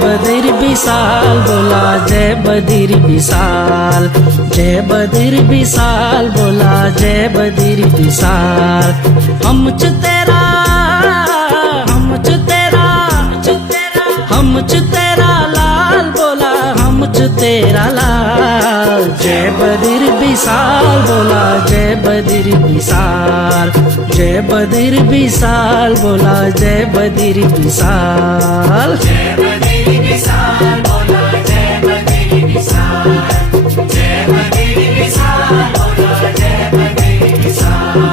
बधिर विशाल बोला जय बधिर विशाल, जय बधिर विशाल बोला जय बधिर विशाल। हम च तेरा हम च तेरा हम च तेरा लाल बोला हम च तेरा लाल। जय बधिर विशाल बोला जय बधिर विशाल, जय बधिर विशाल बोला जय बधिर विशाल। जय बधिर विशाल बोला जय बधिर विशाल, जय बधिर विशाल बोला जय बधिर विशाल।